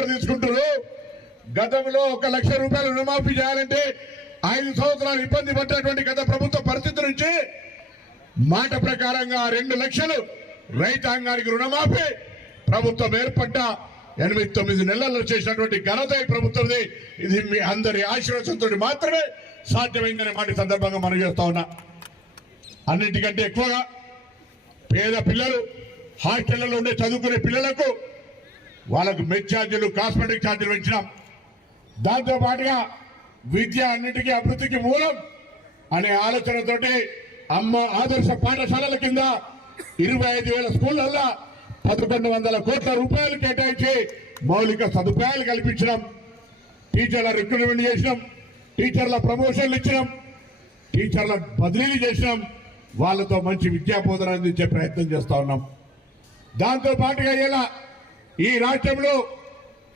తీసుకుంటారు. గతంలో ఒక లక్ష రూపాయలు రుణమాఫీ చేయాలంటే ఐదు సంవత్సరాలు ఇబ్బంది పడ్డటువంటి గత ప్రభుత్వ పరిస్థితి నుంచి మాట ప్రకారంగా రెండు లక్షలు రైతాంగానికి రుణమాఫీ ప్రభుత్వం ఏర్పడ్డ ఎనిమిది తొమ్మిది నెలల్లో చేసినటువంటి ఘనత ఈ ప్రభుత్వంది. ఇది మీ అందరి ఆశీర్వచంతో మాత్రమే సాధ్యమైందనే మాట సందర్భంగా మనం చేస్తా ఉన్నా. అన్నింటికంటే ఎక్కువగా పేద పిల్లలు హాస్టళ్ళలో ఉండే చదువుకునే పిల్లలకు వాళ్ళకు మెడ్ ఛార్జీలు కాస్మెటిక్ ఛార్జీలు పెంచినాం. దాంతో పాటుగా విద్య అన్నిటికీ అభివృద్ధికి మూలం అనే ఆలోచనతోటి అమ్మ ఆదర్శ పాఠశాలల కింద ఇరవై ఐదు వేల స్కూళ్ళల్లో పదకొండు వందల కోట్ల రూపాయలు కేటాయించి మౌలిక సదుపాయాలు కల్పించడం టీచర్ల రిక్రూట్మెంట్ చేసినాం. టీచర్ల ప్రమోషన్లు ఇచ్చినాం. టీచర్ల బదిలీలు చేసినాం. వాళ్ళతో మంచి విద్యా బోధన అందించే ప్రయత్నం చేస్తూ ఉన్నాం. దాంతో పాటుగా ఇలా ఈ రాష్ట్రంలో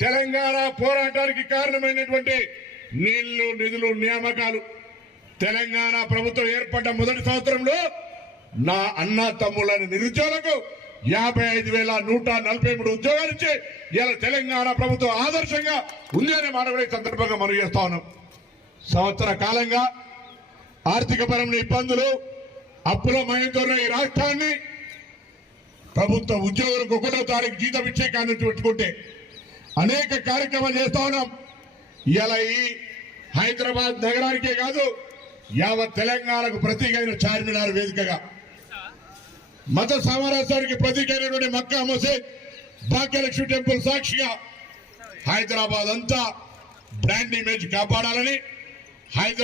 తెలంగాణ పోరాటానికి కారణమైనటువంటి నీళ్ళు నిధులు నియామకాలు తెలంగాణ ప్రభుత్వం ఏర్పడ్డ మొదటి సంవత్సరంలో నా అన్న తమ్ముళ్ళని నిరుద్యోగులకు యాభై ఐదు వేల నూట నలభై మూడు ఉద్యోగాలు ఇచ్చి ఇలా తెలంగాణ ప్రభుత్వం ఆదర్శంగా ఉంది అనే మాట ఈ సందర్భంగా మనం చేస్తా ఉన్నాం. సంవత్సర కాలంగా ఆర్థిక పరమైన ఇబ్బందులు అప్పుల మయంతో ఈ రాష్ట్రాన్ని ప్రభుత్వ ఉద్యోగులకు ఒకటో తారీఖు జీతం ఇచ్చే కాడి పెట్టుకుంటే అనేక కార్యక్రమాలు చేస్తా ఉన్నాం. ఇలా ఈ హైదరాబాద్ నగరానికే కాదు యావత్ తెలంగాణకు ప్రతీకైన చార్మినార్ వేదికగా. మత సామరస్యానికి ప్రతీకైనటువంటి మక్కా మసీద్ భాగ్యలక్ష్మి టెంపుల్ సాక్షిగా హైదరాబాద్ అంతా బ్రాండ్ ఇమేజ్ కాపాడాలని హైదరాబాద్